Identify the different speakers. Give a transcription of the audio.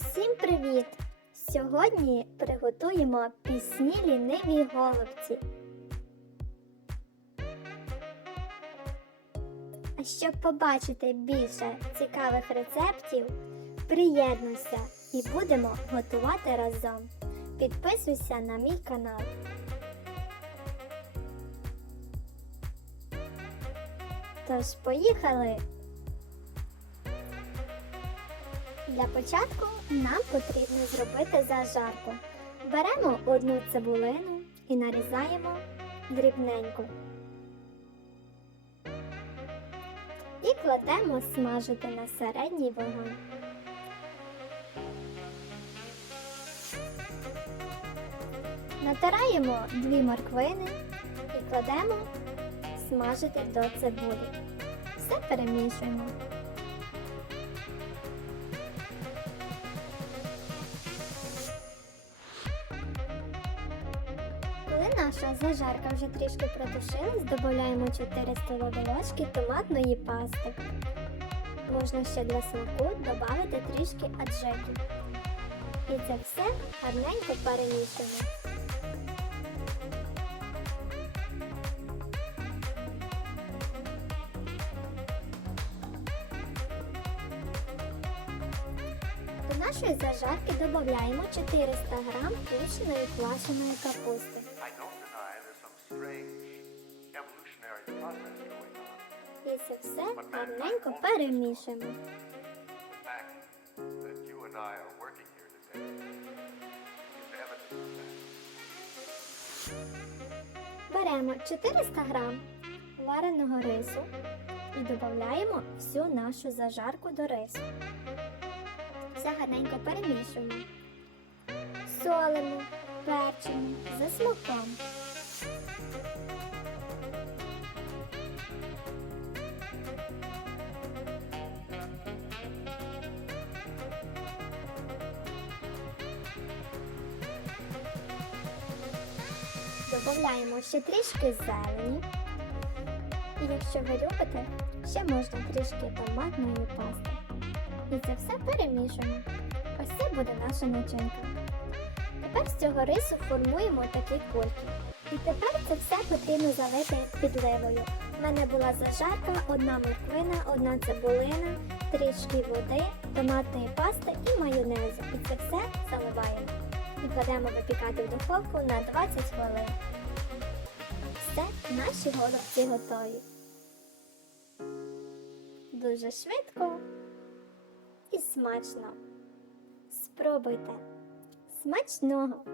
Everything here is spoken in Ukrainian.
Speaker 1: Всім привіт! Сьогодні приготуємо пісні ліниві голубці. А щоб побачити більше цікавих рецептів, приєднуйся і будемо готувати разом. Підписуйся на мій канал. Тож, поїхали! Для початку нам потрібно зробити зажарку. Беремо одну цибулину і нарізаємо дрібненько. І кладемо смажити на середній вогонь. Натираємо дві морквини і кладемо смажити до цибулі. Все перемішуємо. Наша зажарка вже трішки протушилась, додаємо 4 столові ложки томатної пасти. Можна ще для смаку додати трішки аджики. І це все гарненько перемішуємо. До нашої зажарки додаємо 400 г тушеної квашеної капусти. І все гарненько
Speaker 2: that.
Speaker 1: Беремо 400 г вареного рису і додаємо всю нашу зажарку до рису. Все гарненько перемішуємо. Солимо, перчимо за смаком. Додаємо ще трішки зелені. І якщо ви любите, ще можна трішки томатної пасти. І це все перемішуємо. Ось це буде наша начинка. Тепер з цього рису формуємо такі кульки. І тепер це все потрібно залити підливою. У мене була зажарка, одна морквина, одна цибулина, трішки води, томатної пасти і майонезу. І це все заливаємо. І кладемо випікати в духовку на 20 хвилин. Все, наші голубці готові. Дуже швидко і смачно. Спробуйте. Смачного!